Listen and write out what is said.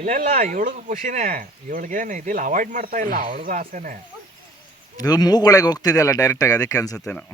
ಇಲ್ಲ ಇಲ್ಲ, ಇವಳಿಗೂ ಖುಷಿನೇ, ಇವಳಿಗೇನು ಇದಿಲ್ಲ, ಅವಾಯ್ಡ್ ಮಾಡ್ತಾ ಇಲ್ಲ, ಅವಳಿಗೂ ಆಸೆನೆ. ಇದು ಮೂಗೊಳಗೆ ಹೋಗ್ತಿದೆಯಲ್ಲ ಡೈರೆಕ್ಟಾಗಿ, ಅದಕ್ಕೆ ಅನ್ಸುತ್ತೆ ನಾವು.